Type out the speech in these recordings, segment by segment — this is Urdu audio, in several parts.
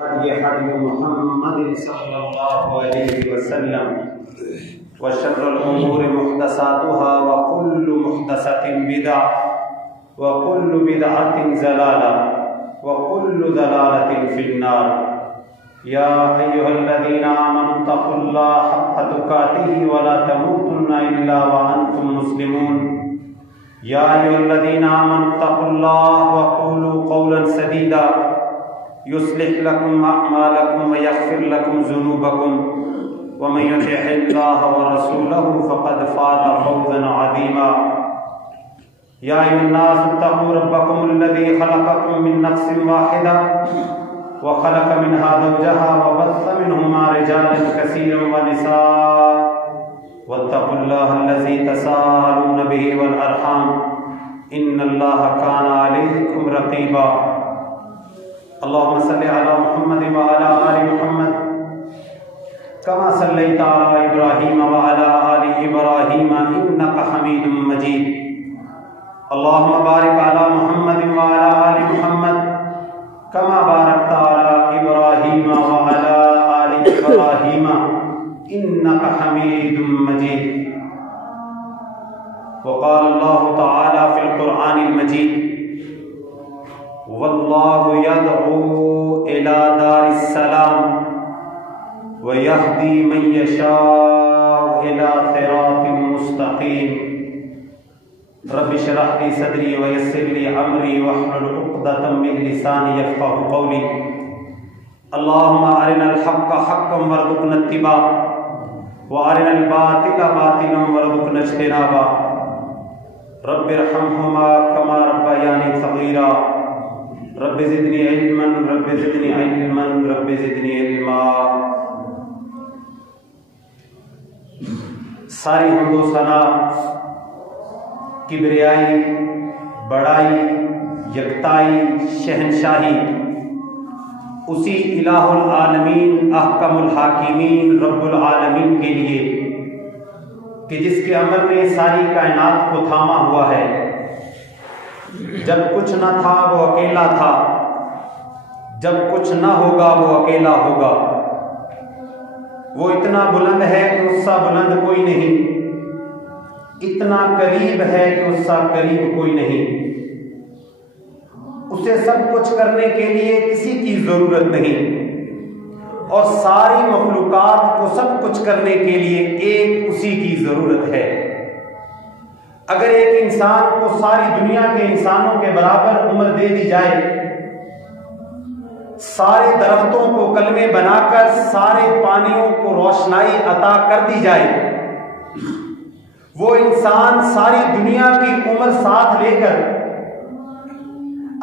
هدي محمد صلى الله عليه وسلم وشر الأمور محدثاتها وكل محدثة بدعة وكل بدعة ضلالة وكل ضلالة في النار. يا أيها الذين آمنوا اتقوا الله حق تقاته ولا تموتن إلا وأنتم مسلمون. يا أيها الذين آمنوا اتقوا الله وقولوا قولا سديدا يصلح لكم أعمالكم ويغفر لكم ذنوبكم ومن يطع الله ورسوله فقد فاز فوزا عظيما. يا أيها الناس اتقوا ربكم الذي خلقكم من نفس واحدة وخلق منها زوجها وبث منهما رجالا كثيرا ونساء واتقوا الله الذي تساءلون به والأرحام إن الله كان عليكم رقيبا. اللهم صل على محمد وعلى آل محمد كما صليت على إبراهيم وعلى آل إبراهيم إنك حميد مجيد. اللهم بارك على محمد وعلى آل محمد كما باركت على إبراهيم وعلى آل إبراهيم إنك حميد مجيد. وقال الله تعالى في القرآن المجيد: والله يدعو إلى دار السلام ويهدي من يشاء إلى صراط مستقيم. رب اشرح لي صدري ويسر لي أمري واحلل عقدة من لساني يفقهوا قولي. اللهم أرنا الحق حقا وارزقنا اتباعه وأرنا الباطل باطلا وارزقنا اجتنابه. رب ارحمهما كما ربياني صغيرا. رب زدنی علما رب زدنی علما رب زدنی علما. ساری حمد و ثنا، کبریائی، بڑائی، یکتائی، شہنشاہی اسی الہ العالمین احکم الحاکمین رب العالمین کے لیے کہ جس کے امر نے ساری کائنات کو تھاما ہوا ہے. جب کچھ نہ تھا وہ اکیلا تھا، جب کچھ نہ ہوگا وہ اکیلا ہوگا. وہ اتنا بلند ہے کہ اس سا بلند کوئی نہیں، اتنا قریب ہے کہ اس سا قریب کوئی نہیں. اسے سب کچھ کرنے کے لیے کسی کی ضرورت نہیں، اور ساری مخلوقات کو سب کچھ کرنے کے لیے ایک اسی کی ضرورت ہے. اگر ایک انسان کو ساری دنیا کے انسانوں کے برابر عمر دے دی جائے، سارے درختوں کو کلمے بنا کر سارے پانیوں کو روشنائی عطا کر دی جائے، وہ انسان ساری دنیا کی عمر ساتھ لے کر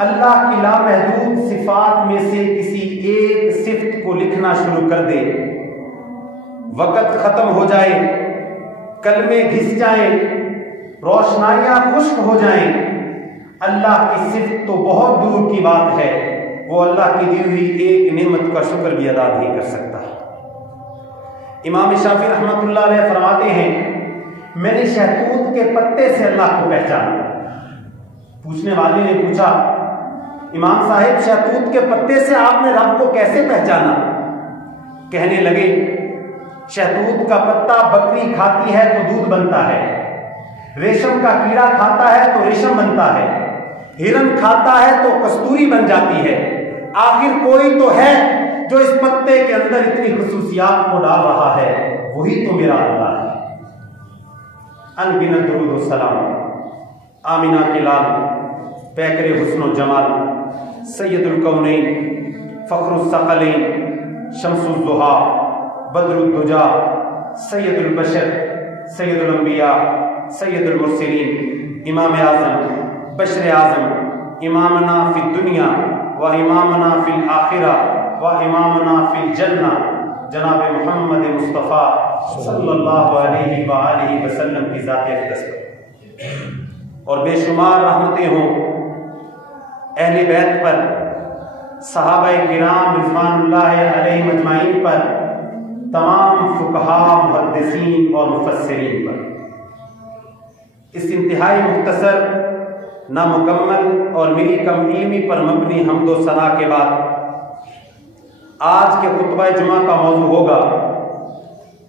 اللہ کی لامحدود صفات میں سے کسی ایک صفت کو لکھنا شروع کر دے، وقت ختم ہو جائے، کلمے گھس جائیں، روشنائیاں خشک ہو جائیں، اللہ کی صفت تو بہت دور کی بات ہے، وہ اللہ کی دی ہوئی ایک نعمت کا شکر بھی ادا نہیں کر سکتا. امام شافعی رحمۃ اللہ علیہ فرماتے ہیں: میں نے شہتوت کے پتے سے اللہ کو پہچانا. پوچھنے والے نے پوچھا: امام صاحب، شہتوت کے پتے سے آپ نے رب کو کیسے پہچانا؟ کہنے لگے: شہتوت کا پتا بکری کھاتی ہے تو دودھ بنتا ہے، ریشم کا کیڑا کھاتا ہے تو ریشم بنتا ہے، ہرن کھاتا ہے تو کستوری بن جاتی ہے. آخر کوئی تو ہے جو اس پتے کے اندر اتنی خصوصیات کو ڈال رہا ہے، وہی تو میرا اللہ ہے. انگنت درود و سلام آمینہ کے لال، پیکر حسن و جمال، سید الکونین، فخر الثقلین، شمس الضحیٰ، بدر الدجا، سید البشر، سید الانبیاء، سید المرسلین، امام اعظم، بشر اعظم، امامنا فی الدنیا و امامنا فی الآخرہ و امامنا فی الجنہ، جناب محمد مصطفیٰ صلی اللہ علیہ وآلہ وسلم کی ذات اقدس پر اور بے شمار رحمتیں ہوں اہل بیت پر، صحابہ کرام رضوان اللہ علیہ مجمعین پر، تمام فقہا، محدثین اور مفسرین پر. اس انتہائی مختصر، نامکمل اور میری کم علمی پر مبنی حمد و ثنا کے بعد آج کے خطبہ جمعہ کا موضوع ہوگا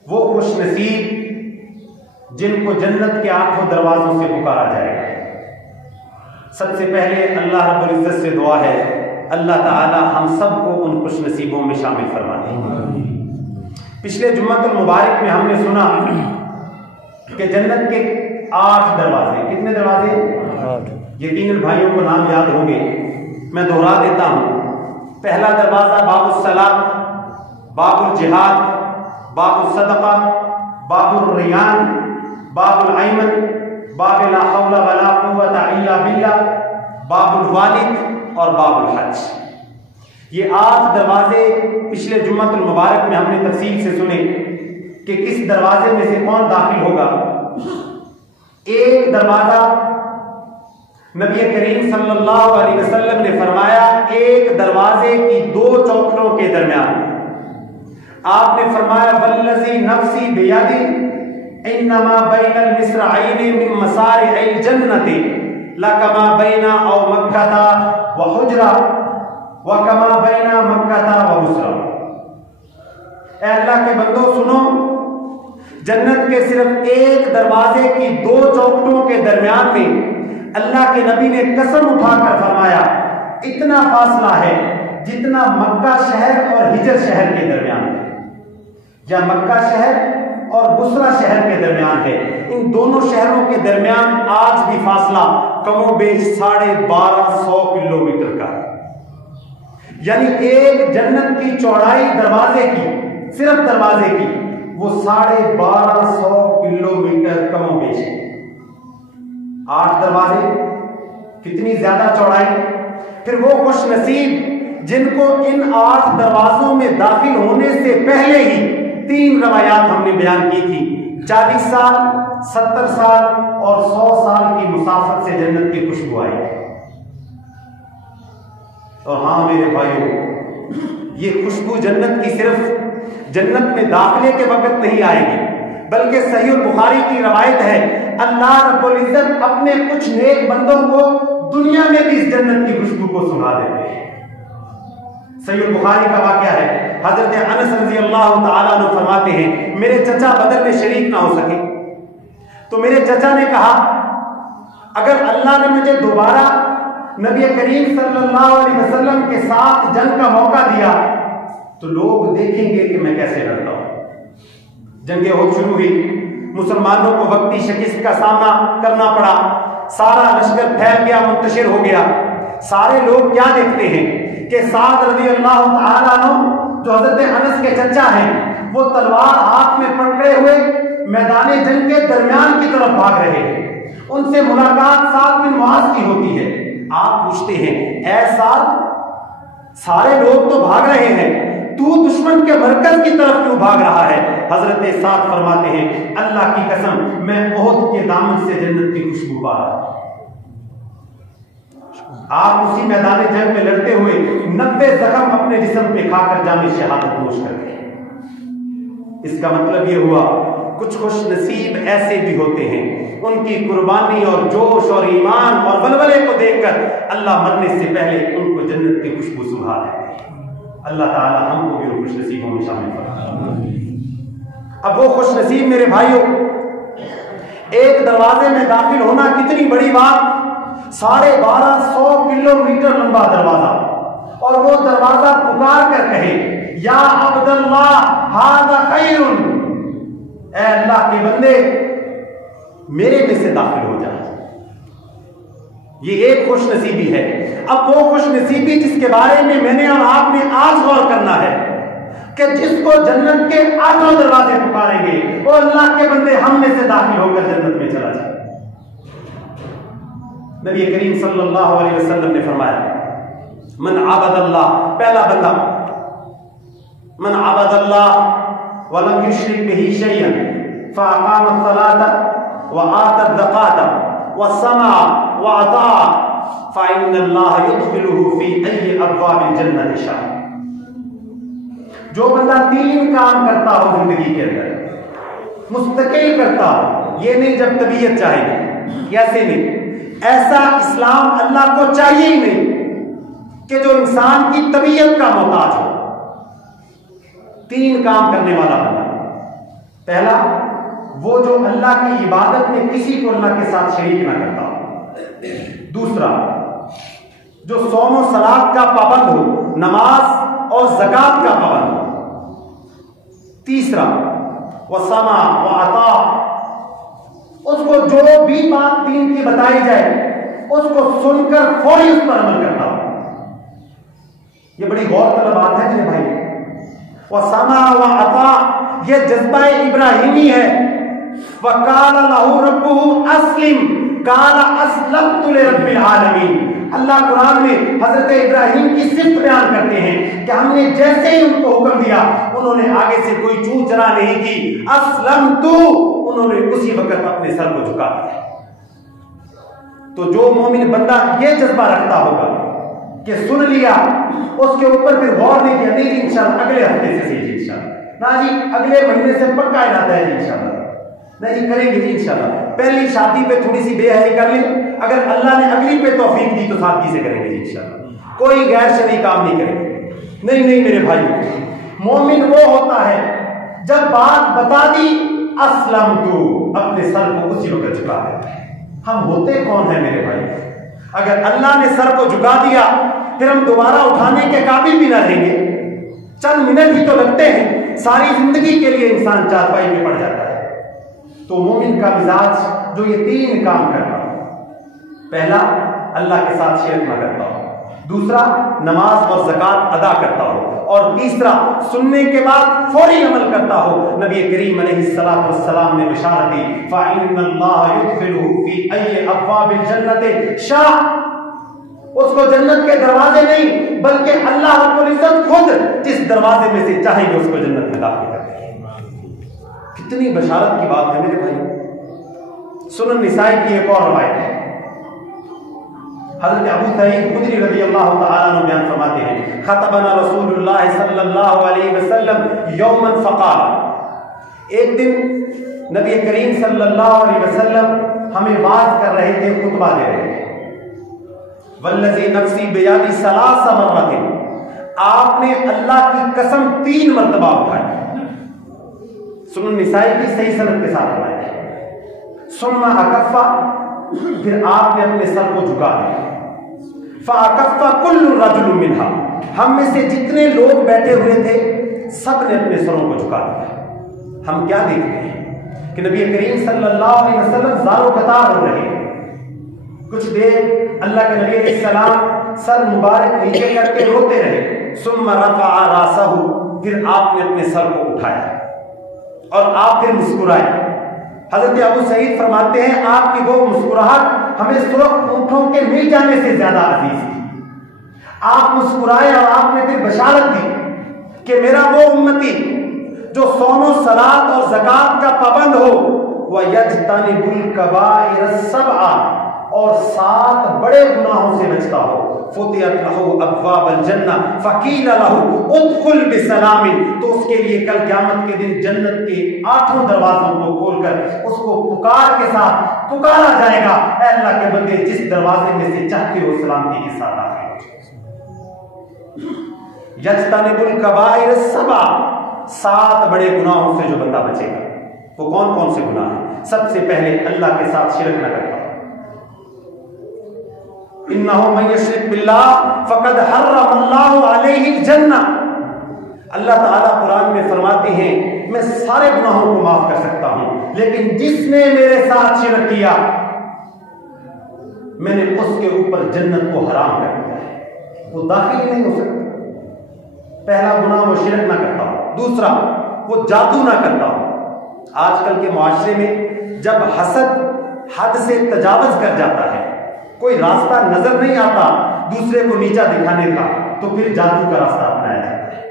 وہ خوش نصیب جن کو جنت کے 8 دروازوں سے پکارا جائے گا۔ سب سے پہلے اللہ رب العزت سے دعا ہے اللہ تعالی ہم سب کو ان خوش نصیبوں میں شامل فرما دے۔ پچھلے جمعۃ المبارک میں ہم نے سنا کہ جنت کے 8 دروازے، کتنے دروازے؟ 8۔ یقیناً بھائیوں کو نام یاد ہوں گے، میں دہرا دیتا ہوں۔ پہلا دروازہ باب الصلاۃ، باب الجہاد، باب الصدقہ، باب الریان، باب الایمن، باب لا حول ولا قوت الا باللہ، باب الوالد اور باب الحج۔ یہ 8 دروازے پچھلے جمعۃ المبارک میں ہم نے تفصیل سے سنے کہ کس دروازے میں سے کون داخل ہوگا۔ ایک دروازہ نبی کریم صلی اللہ علیہ وسلم نے فرمایا ایک دروازے کی 2 چوکھٹوں کے درمیان، آپ نے فرمایا والذی نفسی بیدی انما بین المصرعین من مصارع الجنۃ لکما بین او مکہ وحجرہ وکما بین مکہ وبصرہ۔ اے اللہ کے بندو سنو، جنت کے صرف ایک دروازے کی 2 چوکھٹوں کے درمیان میں اللہ کے نبی نے قسم اٹھا کر فرمایا اتنا فاصلہ ہے جتنا مکہ شہر اور ہجر شہر کے درمیان ہے، یا مکہ شہر اور بصرہ شہر کے درمیان ہے۔ ان دونوں شہروں کے درمیان آج بھی فاصلہ کم و بیش 1250 کلومیٹر کا ہے، یعنی ایک جنت کی چوڑائی دروازے کی، صرف دروازے کی، وہ 1250 کلومیٹر کم و بیش ہے۔ 8 دروازے، کتنی زیادہ چوڑائی۔ پھر وہ خوش نصیب جن کو ان 8 دروازوں میں داخل ہونے سے پہلے ہی 3 روایات ہم نے بیان کی تھی، 40 سال، 70 سال اور 100 سال کی مسافت سے جنت کی خوشبو آئی ہے۔ اور ہاں میرے بھائیوں، یہ خوشبو جنت کی صرف جنت میں داخلے کے وقت نہیں آئے گی، بلکہ صحیح البخاری کی روایت ہے اللہ رب العزت اپنے کچھ نیک بندوں کو دنیا میں بھی اس جنت کی خوشبو کو سنا دیتے ہیں۔ صحیح البخاری کا واقعہ ہے، حضرت انس رضی اللہ تعالیٰ عنہ فرماتے ہیں میرے چچا بدر میں شریک نہ ہو سکے تو میرے چچا نے کہا اگر اللہ نے مجھے دوبارہ نبی کریم صلی اللہ علیہ وسلم کے ساتھ جنگ کا موقع دیا تو لوگ دیکھیں گے کہ میں کیسے لڑتا ہوں۔ جنگ احد شروع ہوئی، مسلمانوں کو وقتی شکست کا سامنا کرنا پڑا، سارا لشکر پھیل گیا، منتشر ہو گیا۔ سارے لوگ کیا دیکھتے ہیں کہ سعد رضی اللہ تعالیٰ عنہ جو حضرت انس کے چچا ہیں وہ تلوار ہاتھ میں پکڑے ہوئے میدان جنگ کے درمیان کی طرف بھاگ رہے ہیں۔ ان سے ملاقات سعد بن معاذ کی ہوتی ہے۔ آپ پوچھتے ہیں اے سعد، سارے لوگ تو بھاگ رہے ہیں، تو دشمن کے مرکز کی طرف کیوں بھاگ رہا ہے؟ حضرت سعد فرماتے ہیں اللہ کی قسم میں احد کے دامن سے جنت کی خوشبو پا رہا ہوں۔ آپ اسی میدان جنگ میں لڑتے ہوئے 90 زخم اپنے جسم پہ کھا کر جام شہادت نوش کر گئے۔ اس کا مطلب یہ ہوا کچھ خوش نصیب ایسے بھی ہوتے ہیں ان کی قربانی اور جوش اور ایمان اور ولولے کو دیکھ کر اللہ مرنے سے پہلے ان کو جنت کی خوشبو سنگھا دیتے ہیں۔ اللہ تعالی ہم کو بھی ان خوش نصیبوں میں شامل فرمائے۔ اب وہ خوش نصیب میرے بھائیوں، ایک دروازے میں داخل ہونا کتنی بڑی بات، 1250 کلومیٹر لمبا دروازہ، اور وہ دروازہ پکار کر کہے یا عبداللہ ھذا خیر، اے اللہ کے بندے میرے میں سے داخل ہو جا۔ یہ ایک خوش نصیبی ہے۔ اب وہ خوش نصیبی جس کے بارے میں میں نے اور آپ نے آج غور کرنا ہے کہ جس کو جنت کے 8 دروازے پکاریں گے وہ اللہ کے بندے ہم میں سے داخل ہو کر جنت میں چلا جائے۔ نبی کریم صلی اللہ علیہ وسلم نے فرمایا من عبد اللہ، پہلا بندہ من عبد اللہ ولم یشرک بہ شیئا فاقام الصلاۃ وآتى الزکاۃ وسمع واطاع فإن اللہ يدخلہ فی ای ابواب الجنۃ شاء۔ جو بندہ 3 کام کرتا ہو زندگی کے اندر، مستقل کرتا ہو، یہ نہیں جب طبیعت چاہے گی، ایسے نہیں، ایسا اسلام اللہ کو چاہیے ہی نہیں کہ جو انسان کی طبیعت کا محتاج ہو، 3 کام کرنے والا بندہ. پہلا وہ جو اللہ کی عبادت میں کسی کو اللہ کے ساتھ شریک نہ کرتا ہو. دوسرا جو صوم و صلات کا پابند ہو, نماز اور زکات کا پابند ہو. تیسرا وسمع واطاع, اس کو جو بھی بات دین کی بتائی جائے اس کو سن کر فوری اس پر عمل کرتا ہو. یہ بڑی غور طلب بات ہے میرے بھائی. وسمع واطاع یہ جذبہ ابراہیمی ہے. وقال له ربه اسلم قال اسلمت لرب العالمین. اللہ قرآن میں حضرت ابراہیم کی صفت بیان کرتے ہیں کہ ہم نے جیسے ہی ان کو حکم دیا انہوں نے آگے سے کوئی چوں چرا نہیں کی. اسلمت, انہوں نے اسی وقت اپنے سر کو جھکا دیا. تو جو مومن بندہ یہ جذبہ رکھتا ہوگا کہ سن لیا, اس کے اوپر پھر غور نہیں کیا, نہیں انشاءاللہ اگلے ہفتے سے صحیح انشاءاللہ, نہ جی اگلے مہینے سے پکا ارادہ ہے انشاءاللہ, نہیں جی کریں گے جی انشاءاللہ. پہلی شادی پہ تھوڑی سی بے حیائی کر لیں, اگر اللہ نے اگلی پہ توفیق دی تو سادگی سے کریں گے جی انشاءاللہ. کوئی غیر شرعی کام نہیں کریں گے. نہیں میرے بھائی, مومن وہ ہوتا ہے جب بات بتا دی اسلمت, اپنے سر کو اسی وقت جھکا دیتا ہے. ہم ہوتے کون ہیں میرے بھائی؟ اگر اللہ نے سر کو جھکا دیا پھر ہم دوبارہ اٹھانے کے قابل بھی نہ رہیں گے. چند منٹ ہی تو لگتے ہیں, ساری زندگی کے لیے انسان چارپائی میں پڑ جاتا ہے. تو مومن کا مزاج جو یہ 3 کام کرتا ہو, پہلا اللہ کے ساتھ شرک نہ کرتا ہو, دوسرا نماز اور زکات ادا کرتا ہو, اور تیسرا سننے کے بعد فوری عمل کرتا ہو. نبی کریم علیہ الصلوۃ والسلام نے بشارت دی فإن اللہ يدخلہ فی ای ابواب الجنۃ شاء, اس کو جنت کے دروازے نہیں بلکہ اللہ رب العزت خود جس دروازے میں سے چاہے گے اس کو جنت میں داخل کر دے. کتنی بشارت کی بات ہے میرے بھائی. سنن نسائی کی ایک اور روایت ہے, حضرت ابو سعید خدری رضی اللہ تعالیٰ عنہ بیان فرماتے ہیں خطبنا رسول اللہ صلی اللہ علیہ وسلم یوما فقال, ایک دن نبی کریم صلی اللہ علیہ وسلم ہمیں واعظ کر رہے تھے, خطبہ دے رہے تھے. والذی نفسی بیدی 3 مرات, آپ نے اللہ کی قسم 3 مرتبہ اٹھائی. سنن نسائی کی صحیح سند کے ساتھ روایت ہے. ثم اکف, پھر آپ نے اپنے سر کو جھکا دیا. فاکف کل رجل منہا, ہم میں سے جتنے لوگ بیٹھے ہوئے تھے سب نے اپنے سروں کو جھکا دیا. ہم کیا دیکھتے ہیں کہ نبی کریم صلی اللہ علیہ وسلم زار و قطار ہو رہے ہیں. کچھ دیر اللہ کے نبی علیہ السلام سر مبارک نیچے کر کے روتے رہے. ثم رفع راسہ, پھر آپ نے اپنے سر کو اٹھایا اور آپ پھر مسکرائے. حضرت ابو سعید فرماتے ہیں آپ کی وہ مسکراہٹ ہمیں سرخ اونٹوں کے مل جانے سے زیادہ عزیز تھی. آپ مسکرائے اور آپ نے پھر بشارت دی کہ میرا وہ امتی جو صوم و صلات اور زکات کا پابند ہو, وَيَجْتَنِبُ الْكَبَائِرَ السَّبْعَ, اور 7 بڑے گناہوں سے بچتا ہو. فُتِحَتْ لَهُ أَبْوَابُ الْجَنَّةِ فَقِيلَ لَهُ اُدْخُلْ بِسَلَامٍ, تو اس کے لیے کل قیامت کے دن جنت کے 8 دروازوں کو کھول کر اس کو پکار کے ساتھ پکارا جائے گا, اے اللہ کے بندے جس دروازے میں سے چاہتے ہو سلامتی کے ساتھ آئے. یجتنب الکبائر السبع, 7 بڑے گناہوں سے جو بندہ بچے گا. وہ کون کون سے گناہ ہیں؟ سب سے پہلے اللہ کے ساتھ شرک نہ کرتا. انه من یشرک باللہ فقد حرم اللہ علیہ الجنہ. اللہ تعالیٰ قرآن میں فرماتے ہیں میں سارے گناہوں کو معاف کر سکتا ہوں, لیکن جس نے میرے ساتھ شرک کیا میں نے اس کے اوپر جنت کو حرام کر دیا ہے, وہ داخل نہیں ہو سکتا. پہلا گناہ وہ شرک نہ کرتا ہو, دوسرا وہ جادو نہ کرتا ہو. آج کل کے معاشرے میں جب حسد حد سے تجاوز کر جاتا ہے, کوئی راستہ نظر نہیں آتا دوسرے کو نیچا دکھانے کا, تو پھر جادو کا راستہ اپنایا جاتا ہے.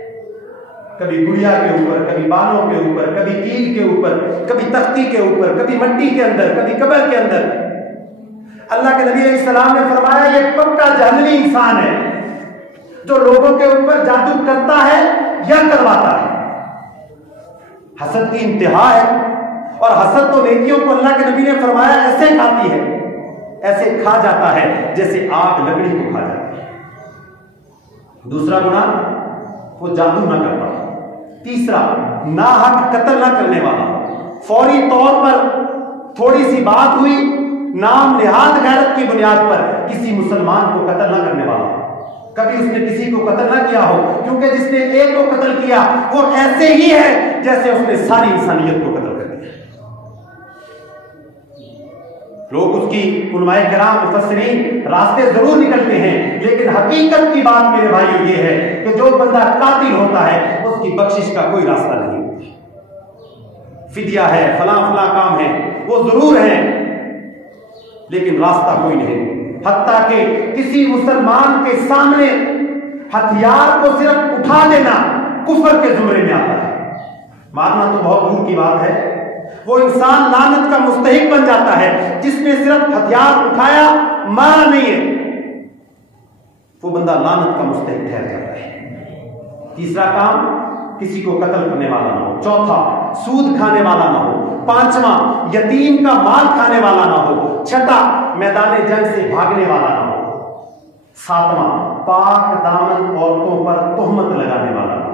کبھی گڑیا کے اوپر, کبھی بالوں کے اوپر, کبھی کیل کے اوپر, کبھی تختی کے اوپر, کبھی مٹی کے اندر, کبھی قبر کے اندر. اللہ کے نبی علیہ السلام نے فرمایا یہ پکا جہنمی انسان ہے جو لوگوں کے اوپر جادو کرتا ہے یا کرواتا ہے. حسد کی انتہا ہے, اور حسد تو نیکیوں کو اللہ کے نبی نے فرمایا ایسے کھاتی ہے, ایسے کھا جاتا ہے جیسے آگ لکڑی کو کھا جاتی ہے. دوسرا گناہ وہ جادو نہ کرتا. تیسرا ناحق قتل نہ کرنے والا، فوری طور پر تھوڑی سی بات ہوئی، نام نہاد غیرت کی بنیاد پر کسی مسلمان کو قتل نہ کرنے والا، کبھی اس نے کسی کو قتل نہ کیا ہو، کیونکہ جس نے ایک کو قتل کیا وہ ایسے ہی ہے جیسے اس نے ساری انسانیت کو قتل کر دیا۔ لوگ اس کی علماء کرام مفسرین راستے ضرور نکلتے ہیں، لیکن حقیقت کی بات میرے بھائیو یہ ہے کہ جو بندہ قاتل ہوتا ہے اس کی بخشش کا کوئی راستہ نہیں ہوتا۔ فدیہ ہے، فلاں فلاں کام ہے، وہ ضرور ہے، لیکن راستہ کوئی نہیں۔ حتیٰ کہ کسی مسلمان کے سامنے ہتھیار کو صرف اٹھا دینا کفر کے زمرے میں آتا ہے، مارنا تو بہت دور کی بات ہے۔ وہ انسان لعنت کا مستحق بن جاتا ہے جس نے صرف ہتھیار اٹھایا، مارا نہیں ہے، وہ بندہ لعنت کا مستحق ٹھہر جاتا ہے۔ تیسرا کام کسی کو قتل کرنے والا نہ ہو، چوتھا سود کھانے والا نہ ہو، پانچواں یتیم کا مال کھانے والا نہ ہو، چھٹا میدان جنگ سے بھاگنے والا نہ ہو، ساتواں پاک دامن عورتوں پر تہمت لگانے والا نہ ہو۔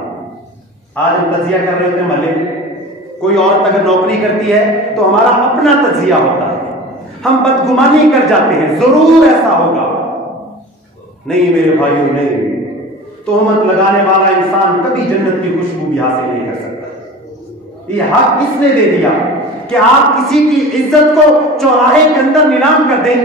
آج ہم تجزیہ کر رہے ہوتے ہیں محلے میں، کوئی عورت اگر نوکری کرتی ہے تو ہمارا اپنا تجزیہ ہوتا ہے، ہم بدگمانی کر جاتے ہیں ضرور ایسا ہوگا، نہیں میرے بھائیوں نہیں، تہمت لگانے والا انسان کبھی جنت کی خوشبو بھی حاصل نہیں کر سکتا۔ یہ حق کس نے دے دیا کہ آپ کسی کی عزت کو چوراہے کے اندر نیلام کر دیں؟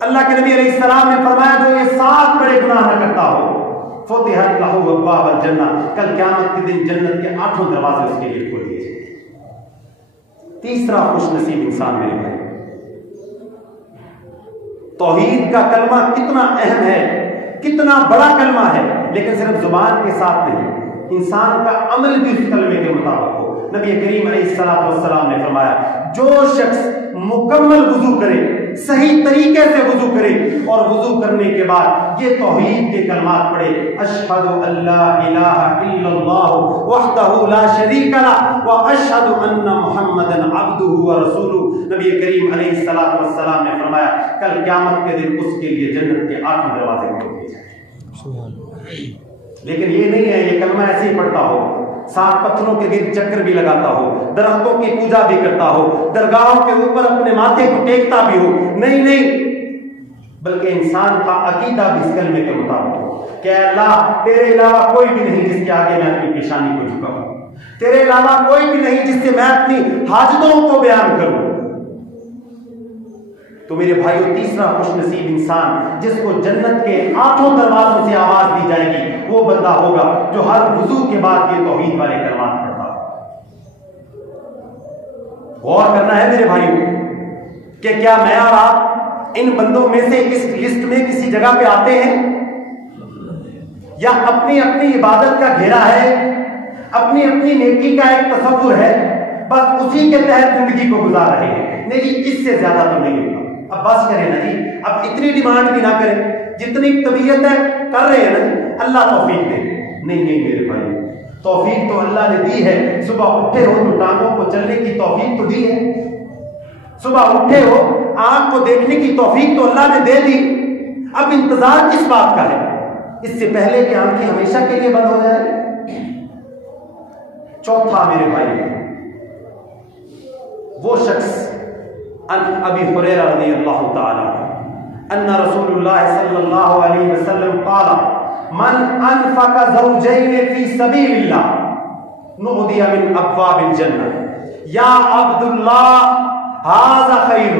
اللہ کے نبی علیہ السلام نے فرمایا جو یہ 7 بڑے گناہ نہ کرتا ہو فتحت لہ ابواب الجنہ، کل قیامت کے دن جنت کے 8 دروازے اس کے لیے کھول دیے جائیں گے۔ تیسرا خوش نصیب انسان میرے بھائی، توحید کا کلمہ کتنا اہم ہے، کتنا بڑا کلمہ ہے، لیکن صرف زبان کے ساتھ نہیں، انسان کا عمل بھی اس کلمے کے مطابق ہو۔ نبی کریم علیہ السلام نے فرمایا جو شخص مکمل وضو کرے، صحیح طریقے سے وضو کرے اور وضو کرنے کے بعد یہ توحید کے کلمات پڑھے، اشہد ان لا الہ الا اللہ وحدہ لا شریک لہ واشہد ان محمدا عبدہ ورسولہ، نبی کریم علیہ السلام نے فرمایا کل قیامت کے دن اس کے لیے جنت کے 8 دروازے کھول دیے جائیں گے۔ لیکن یہ نہیں ہے یہ کلمہ ایسے ہی پڑھتا ہو، 7 پتھروں کے گرد چکر بھی لگاتا ہو، درختوں کی پوجا بھی کرتا ہو، درگاہوں کے اوپر اپنے ماتھے کو ٹیکتا بھی ہو، نہیں، بلکہ انسان کا عقیدہ بھی اس کلمے کے مطابق ہو کہ اللہ تیرے علاوہ کوئی بھی نہیں جس کے آگے میں اپنی پیشانی کو جھکاؤں، تیرے علاوہ کوئی بھی نہیں جس سے میں اپنی حاجتوں کو بیان کروں۔ تو میرے بھائیو تیسرا خوش نصیب انسان جس کو جنت کے 8 دروازوں سے آواز دی جائے گی وہ بندہ ہوگا جو ہر وضو کے بعد یہ توحید والے کلمات پڑھتا ہے۔ غور کرنا ہے میرے بھائیو کہ کیا میں اور آپ ان بندوں میں سے اس لسٹ میں کسی جگہ پہ آتے ہیں، یا اپنی اپنی عبادت کا گھیرا ہے، اپنی اپنی نیکی کا ایک تصور ہے، بس اسی کے تحت زندگی کو گزار رہے ہیں؟ نہیں، اس سے زیادہ تو نہیں ہوگا۔ اب بس کریں نا جی، اب اتنی ڈیمانڈ بھی نہ کریں، جتنی طبیعت ہے کر رہے ہیں نا جی، اللہ توفیق دے۔ نہیں میرے بھائی، توفیق تو اللہ نے دی ہے، صبح اٹھے ہو تو ٹانگوں کو چلنے کی توفیق تو دی ہے، صبح اٹھے ہو آنکھ کو دیکھنے کی توفیق تو اللہ نے دے دی، اب انتظار کس بات کا ہے؟ اس سے پہلے کہ آنکھیں ہمیشہ کے لیے بند ہو جائے۔ چوتھا میرے بھائی، وہ شخص ان ابی ہریرہ رضی اللہ تعالی ان رسول اللہ صلی اللہ علیہ وسلم قال من انفق زوجین فی سبیل اللہ نودی من ابواب الجنہ یا عبد اللہ ھذا خیر۔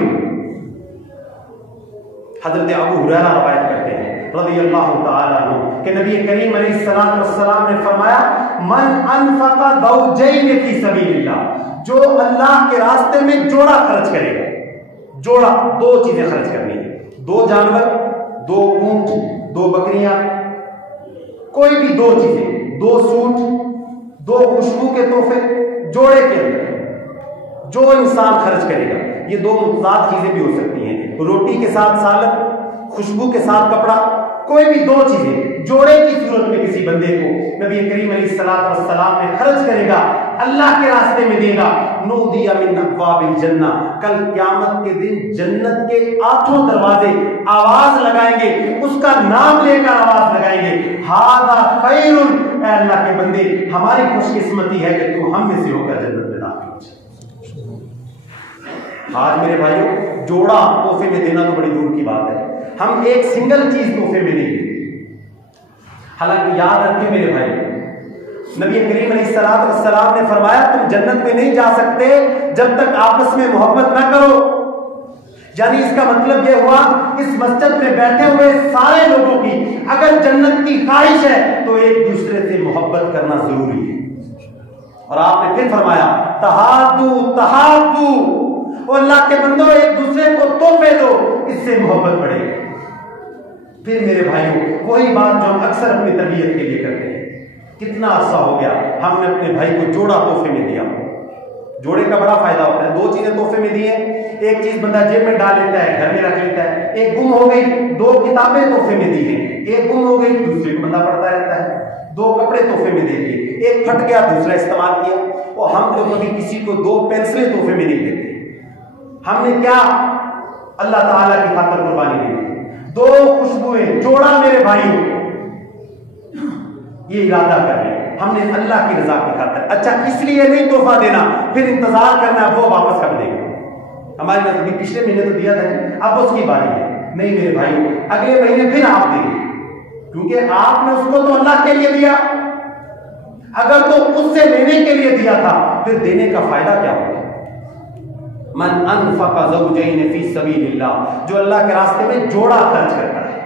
حضرت ابو ہریرہ روایت کرتے ہیں رضی اللہ تعالی عنہ کہ نبی کریم علیہ السلام نے فرمایا من انفق زوجین فی سبیل اللہ، جو اللہ کے راستے میں جوڑا خرچ کرے گا، جوڑا 2 چیزیں خرچ کرنی ہے، 2 جانور، 2 اونٹ، 2 بکریاں، کوئی بھی 2 چیزیں، 2 سوٹ، 2 خوشبو کے تحفے، جوڑے کے اندر جو انسان خرچ کرے گا، یہ 2 متضاد چیزیں بھی ہو سکتی ہیں، روٹی کے ساتھ سالن، خوشبو کے ساتھ کپڑا، کوئی بھی 2 چیزیں جوڑے کی صورت میں کسی بندے کو نبی کریم علیہ السلام نے خرچ کرے گا، اللہ کے راستے میں دے گا، نودی من ابواب الجنہ، کل قیامت کے دن جنت کے 8 دروازے آواز لگائیں گے، اس کا نام لے کر آواز لگائیں گے، ھذا خیر، اے اللہ کے بندے ہماری خوش قسمتی ہے کہ تو ہم میں سے ہو کر جنت میں داخل ہو جائے۔ آج میرے بھائیوں جوڑا تحفے میں دینا تو بڑی دور کی بات ہے، ہم ایک سنگل چیز تحفے میں نہیں دیتے۔ حالانکہ یاد رکھیں میرے بھائی، نبی کریم علیہ السلام نے فرمایا تم جنت میں نہیں جا سکتے جب تک آپس میں محبت نہ کرو۔ یعنی اس کا مطلب یہ ہوا اس مسجد میں بیٹھے ہوئے سارے لوگوں کی اگر جنت کی خواہش ہے تو ایک دوسرے سے محبت کرنا ضروری ہے۔ اور آپ نے پھر فرمایا تہادو تہادو، اور اللہ کے بندوں ایک دوسرے کو تحفے دو، اس سے محبت بڑھے گی۔ پھر میرے بھائیوں وہی بات جو ہم اکثر اپنی تربیت کے لیے کرتے ہیں، کتنا عرصہ ہو گیا ہم نے اپنے بھائی کو جوڑا تحفے میں دیا۔ جوڑے کا بڑا فائدہ ہوتا ہے، دو چیزیں تحفے میں دی ہیں، ایک چیز بندہ جیب میں ڈال لیتا ہے، گھر میں رکھ لیتا ہے، ایک گم ہو گئی، دو کتابیں تحفے میں دی ہیں، ایک گم ہو گئی دوسری کو بندہ پڑھتا رہتا ہے، دو کپڑے تحفے میں دے دیے، ایک پھٹ گیا دوسرا استعمال کیا۔ اور ہم تو کبھی کسی کو دو پینسلیں تحفے میں نہیں دیتے، ہم نے کیا اللہ تعالیٰ کی خاطر قربانی دی، دو خوشبوئیں جوڑا میرے بھائیوں، یہ ارادہ کر لیں ہم نے اللہ کی رضا کی خاطر۔ اچھا اس لیے نہیں تحفہ دینا پھر انتظار کرنا وہ واپس کب دے گا، ہماری نزدیک پچھلے مہینے تو دیا تھا اب اس کی باری ہے، نہیں میرے بھائیوں اگلے مہینے پھر آپ دیں گے، کیونکہ آپ نے اس کو تو اللہ کے لیے دیا، اگر تو اس سے لینے کے لیے دیا تھا پھر دینے کا فائدہ کیا ہوگا۔ من انفق زوجین فی سبیل اللہ، جو اللہ کے راستے میں جوڑا خرچ کرتا ہے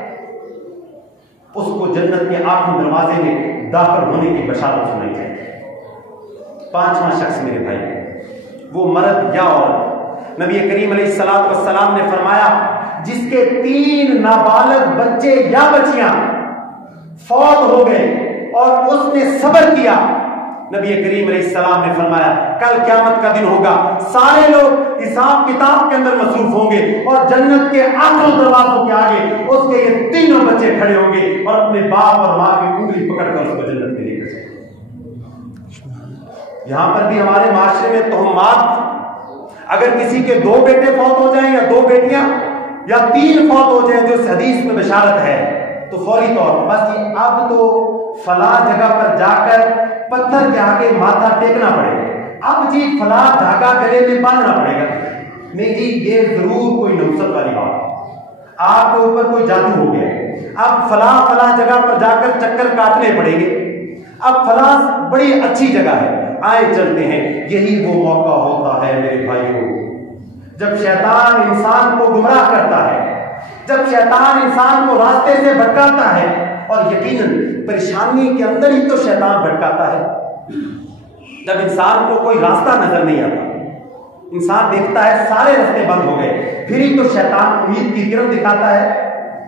اس کو جنت کے 8 دروازے میں داخل ہونے کی بشارت سنائی جائے گی۔ 5واں شخص میرے بھائی وہ مرد یا عورت، نبی کریم علیہ السلام نے فرمایا جس کے 3 نابالغ بچے یا بچیاں فوت ہو گئے اور اس نے صبر کیا، نبی کریم علیہ السلام نے فرمایا کل قیامت کا دن ہوگا، سارے لوگ حساب کتاب کے اندر مصروف ہوں گے اور جنت کے 8 دروازوں کے آگے اس کے یہ 3 بچے کھڑے ہوں گے اور اپنے باپ اور ماں کی انگلی پکڑ کر اس کو جنت میں لے کر جائیں گے۔ یہاں پر بھی ہمارے معاشرے میں تہمات، اگر کسی کے 2 بیٹے فوت ہو جائیں یا 2 بیٹیاں یا 3 فوت ہو جائیں جو اس حدیث میں بشارت ہے تو فوری طور پر بس یہ اب تو فلاں جگہ پر جا کر پتھر کے آگے ماتھا ٹیکنا پڑے گا، اب جی فلاں دھاگا گلے میں باندھنا پڑے گا، نہیں جی یہ ضرور کوئی نوسط والی بات ہے، آپ کے اوپر کوئی جادو ہو گیا، اب فلاں جگہ پر جا کر چکر کاٹنے پڑیں گے، اب فلاں بڑی اچھی جگہ ہے آئے چلتے ہیں۔ یہی وہ موقع ہوتا ہے میرے بھائیوں جب شیطان انسان کو گمراہ کرتا ہے، جب شیطان انسان کو راستے سے بھٹکاتا ہے، اور یقیناً پریشانی کے اندر ہی تو شیطان بھٹکاتا ہے، جب انسان کو کوئی راستہ نظر نہیں آتا، انسان دیکھتا ہے سارے راستے بند ہو گئے، پھر ہی تو شیطان امید کی کرن دکھاتا ہے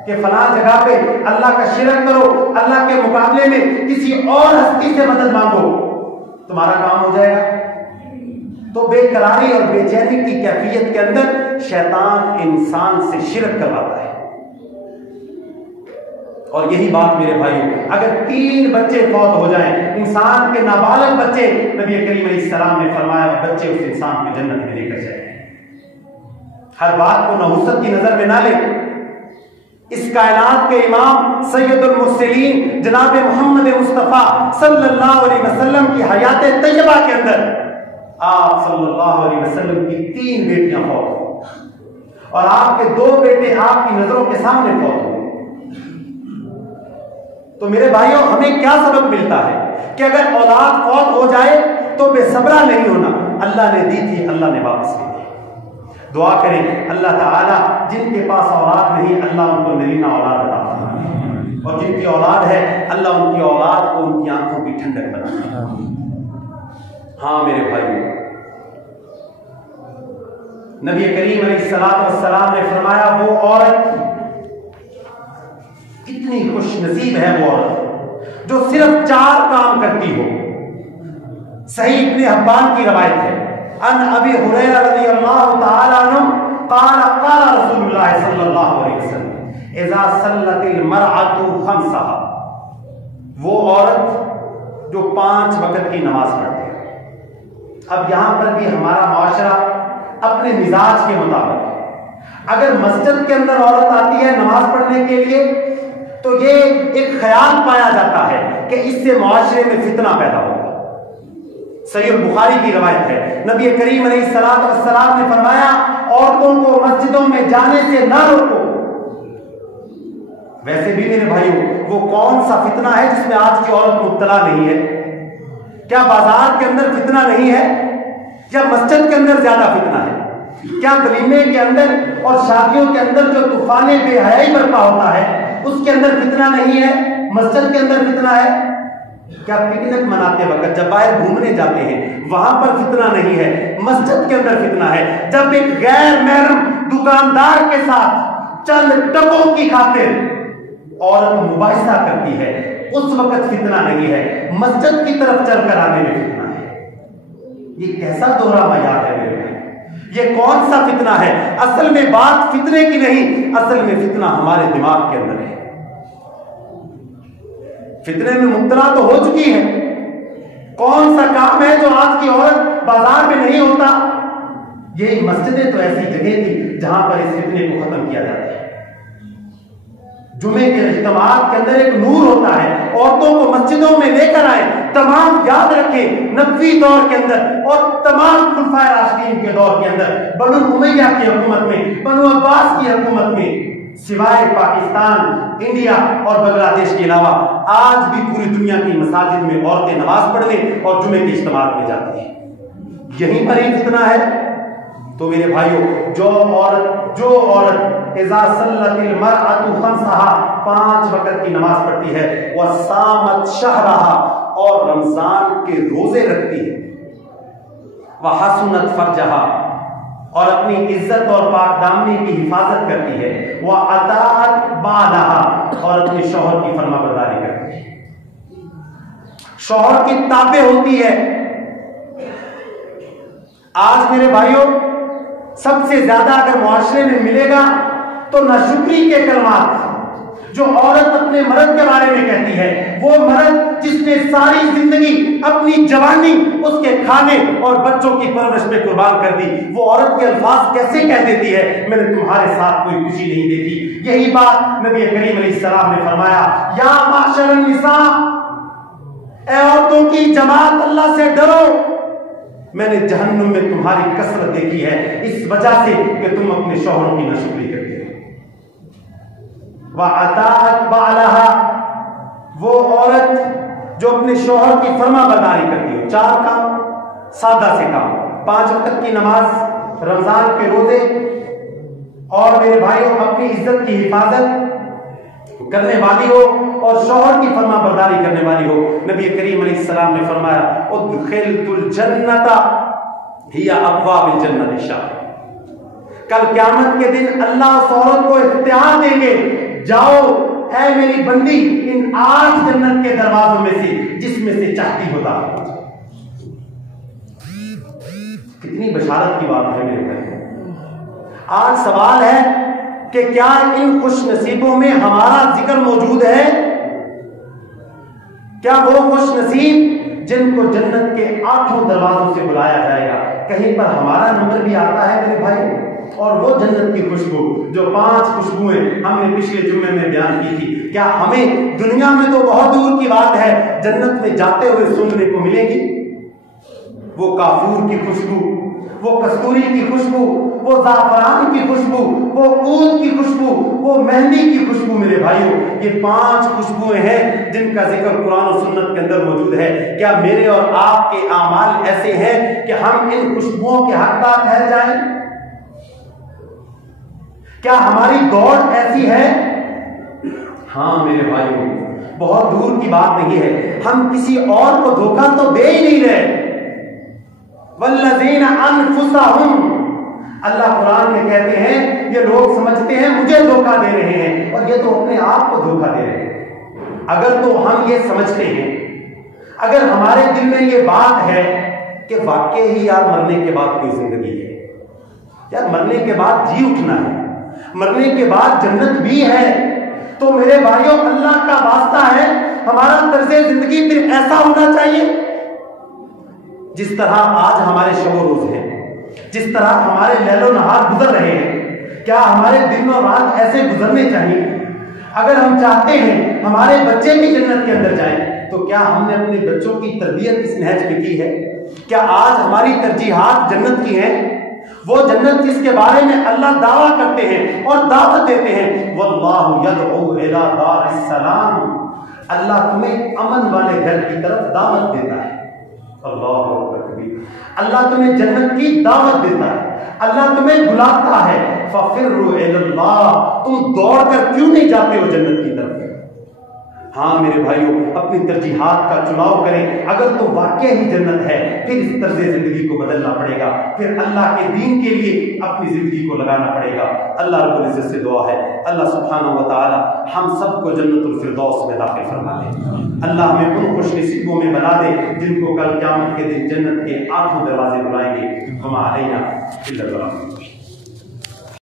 کہ فلاں جگہ پہ اللہ کا شرک کرو، اللہ کے مقابلے میں کسی اور ہستی سے مدد مانگو، تمہارا کام ہو جائے گا۔ تو بے قراری اور بے چینی کی کیفیت کے اندر شیطان انسان سے شرک کرواتا ہے۔ اور یہی بات میرے بھائیوں اگر 3 بچے فوت ہو جائیں، انسان کے نابالغ بچے، نبی کریم علیہ السلام نے فرمایا بچے اس انسان کو جنت میں لے کر جائیں۔ ہر بات کو نحوست کی نظر میں نہ لیں، اس کائنات کے امام سید المرسلین جناب محمد مصطفیٰ صلی اللہ علیہ وسلم کی حیات طیبہ کے اندر آپ صلی اللہ علیہ وسلم کی 3 بیٹیاں فوت ہوئی اور آپ کے 2 بیٹے آپ کی نظروں کے سامنے فوت ہوئے۔ تو میرے بھائیوں ہمیں کیا سبق ملتا ہے کہ اگر اولاد فوت ہو جائے تو بے صبرا نہیں ہونا، اللہ نے دی تھی اللہ نے واپس لے دی۔ دعا کریں اللہ تعالیٰ جن کے پاس اولاد نہیں اللہ ان کو نرینہ اولاد عطا فرمائے، اور جن کی اولاد ہے اللہ ان کی اولاد کو ان کی آنکھوں کی ٹھنڈک بنائے۔ ہاں میرے بھائی نبی کریم علیہ السلام نے فرمایا وہ عورت کتنی خوش نصیب ہے وہ عورت جو صرف 4 کام کرتی ہو۔ صحیح ابن حبان کی روایت ہے ان ابی ہریرہ رضی اللہ تعالی عنہ قال قال رسول اللہ صلی اللہ علیہ وسلم اذا صلت المرأة خمسها، وہ عورت جو 5 وقت کی نماز پڑھتی ہے۔ اب یہاں پر بھی ہمارا معاشرہ اپنے مزاج کے مطابق، اگر مسجد کے اندر عورت آتی ہے نماز پڑھنے کے لیے تو یہ ایک خیال پایا جاتا ہے کہ اس سے معاشرے میں فتنہ پیدا ہوگا۔ صحیح البخاری کی روایت ہے، نبی کریم علیہ السلام نے فرمایا عورتوں کو مسجدوں میں جانے سے نہ روکو۔ ویسے بھی میرے بھائیوں وہ کون سا فتنہ ہے جس میں آج کی عورت مبتلا نہیں ہے؟ کیا بازار کے اندر فتنہ نہیں ہے؟ یا مسجد کے اندر زیادہ فتنہ ہے؟ کیا ولیمے کے اندر اور شادیوں کے اندر جو طوفان بے حیائی برپا ہوتا ہے اس کے اندر فتنہ نہیں ہے؟ مسجد کے اندر فتنہ ہے؟ کیا پکنک مناتے وقت جب باہر گھومنے جاتے ہیں وہاں پر فتنہ نہیں ہے؟ مسجد کے اندر فتنہ ہے۔ جب ایک غیر محرم دکاندار کے ساتھ چند ٹکوں کی خاطر عورت مباحثہ کرتی ہے اس وقت فتنہ نہیں ہے، مسجد کی طرف چل کر آنے میں فتنہ ہے۔ یہ کیسا دوہرا معیار ہے میرے بھائی؟ یہ کون سا فتنہ ہے؟ اصل میں بات فتنے کی نہیں، اصل میں فتنہ ہمارے دماغ کے اندر ہے۔ فتنے میں مبتلا تو ہو چکی ہے۔ کون سا کام ہے جو آج کی عورت بازار میں نہیں ہوتا؟ یہی مسجدیں تو ایسی جگہ تھی جہاں پر اس فتنے کو ختم کیا جاتا ہے۔ جمعے کے اجتماعات کے اندر ایک نور ہوتا ہے، عورتوں کو مسجدوں میں لے کر آئے۔ تمام یاد رکھیں نبوی دور کے اندر اور تمام خلفائے راشدین کے دور کے اندر، بنو امیہ کی حکومت میں، بنو عباس کی حکومت میں، سوائے پاکستان، انڈیا اور بنگلہ دیش کے علاوہ آج بھی پوری دنیا کی مساجد میں عورتیں نماز پڑھنے اور جمعے کے اجتماعات میں جاتی ہیں۔ یہیں پر ہی فتنہ ہے۔ تو میرے بھائیوں جو عورت اذا صلت المرأة خمسها 5 وقت کی نماز پڑھتی ہے، وصامت شہرها اور رمضان کے روزے رکھتی ہے، وحسنت فرجہا اور اپنی عزت اور پاک دامنی کی حفاظت کرتی ہے، وَأَطَاعَتْ بَعْلَهَا اور اپنے شوہر کی فرما برداری کرتی ہے، شوہر کی تابع ہوتی ہے۔ آج میرے بھائیوں سب سے زیادہ اگر معاشرے میں ملے گا تو ناشکری کے کلمات جو عورت اپنے مرد کے بارے میں کہتی ہے، وہ مرد جس نے ساری زندگی اپنی جوانی اس کے کھانے اور بچوں کی پرورش پہ قربان کر دی، وہ عورت کے الفاظ کیسے کہہ دیتی ہے میں نے تمہارے ساتھ کوئی خوشی نہیں دیکھی۔ یہی بات نبی کریم علیہ السلام نے فرمایا، یا معاشر النساء، اے عورتوں کی جماعت اللہ سے ڈرو، میں نے جہنم میں تمہاری کثرت دیکھی ہے اس وجہ سے کہ تم اپنے شوہروں کی ناشکری کرتے ہو۔ وَأَطَاعَتْ بَعْلَهَا وہ عورت جو اپنے شوہر کی فرما برداری کرتی ہو۔ 4 کام، سادہ سے کام، 5 وقت کی نماز، رمضان کے روزے اور میرے بھائیوں اپنی عزت کی حفاظت کرنے والی ہو اور شوہر کی فرما برداری کرنے والی ہو۔ نبی کریم علیہ السلام نے فرمایا ادخلت الجنت ہی ابواب الجنت شاہ، کل قیامت کے دن اللہ اس عورت کو اختیار دیں گے، جاؤ اے میری بندی ان 8 جنت کے دروازوں میں سے جس میں سے چاہتی ہو داخل۔ کتنی بشارت کی بات ہے میرے بھائی۔ آج سوال ہے کہ کیا ان خوش نصیبوں میں ہمارا ذکر موجود ہے؟ کیا وہ خوش نصیب جن کو جنت کے 8 دروازوں سے بلایا جائے گا، کہیں پر ہمارا نمبر بھی آتا ہے میرے بھائی؟ اور وہ جنت کی خوشبو جو 5 خوشبوئیں ہم نے پچھلے جمعے میں بیان کی تھی، کیا ہمیں دنیا میں تو بہت دور کی بات ہے جنت میں جاتے ہوئے سننے کو ملے گی؟ وہ کافور کی خوشبو، وہ کستوری کی خوشبو، وہ زعفران کی خوشبو، وہ عود کی خوشبو، وہ مہندی کی خوشبو میرے بھائیوں، یہ 5 خوشبوئیں ہیں جن کا ذکر قرآن و سنت کے اندر موجود ہے۔ کیا میرے اور آپ کے اعمال ایسے ہیں کہ ہم ان خوشبوؤں کے حقدار ٹھہر جائیں؟ کیا ہماری دوڑ ایسی ہے؟ ہاں میرے بھائیوں بہت دور کی بات نہیں ہے، ہم کسی اور کو دھوکہ تو دے ہی نہیں رہے۔ والذین انفسہم، اللہ قرآن میں کہتے ہیں یہ لوگ سمجھتے ہیں مجھے دھوکہ دے رہے ہیں، اور یہ تو اپنے آپ کو دھوکہ دے رہے ہیں۔ اگر تو ہم یہ سمجھتے ہیں، اگر ہمارے دل میں یہ بات ہے کہ واقعی ہی یار مرنے کے بعد کوئی زندگی ہے، یار مرنے کے بعد جی اٹھنا ہے، مرنے کے بعد جنت بھی ہے، تو میرے بھائیوں اللہ کا واسطہ ہے ہمارا طرز زندگی پھر ایسا ہونا چاہیے جس طرح آج ہمارے شب و روز ہیں، جس طرح ہمارے لیل و نہار گزر رہے ہیں، کیا ہمارے دن اور رات ایسے گزرنے چاہیے؟ اگر ہم چاہتے ہیں ہمارے بچے بھی جنت کے اندر جائیں تو کیا ہم نے اپنے بچوں کی تربیت اس نہج میں کی ہے؟ کیا آج ہماری ترجیحات جنت کی ہیں؟ وہ جنت جس کے بارے میں اللہ دعویٰ کرتے ہیں اور دعوت دیتے ہیں، واللہ یدعو الی دار السلام، اللہ تمہیں امن والے گھر کی طرف دعوت دیتا ہے۔ اللہ اکبر کبیر، اللہ تمہیں جنت کی دعوت دیتا ہے، اللہ تمہیں بلاتا ہے، ففروا الی اللہ، تم دوڑ کر کیوں نہیں جاتے ہو جنت کی طرف؟ ہاں میرے بھائیوں، اپنی ترجیحات کا چناؤ کریں۔ اگر تو واقعی ہی جنت ہے پھر اس طرز زندگی کو بدلنا پڑے گا، پھر اللہ کے دین کے لیے اپنی زندگی کو لگانا پڑے گا۔ اللہ رب العزت سے دعا ہے اللہ سبحانہ و تعالی ہم سب کو جنت الفردوس میں داخل فرما دے۔ اللہ ہمیں ان خوش نصیبوں میں بنا دے جن کو کل قیامت کے دن جنت کے 8 دروازے بلائیں گے۔ وما علینا الا البلاغ۔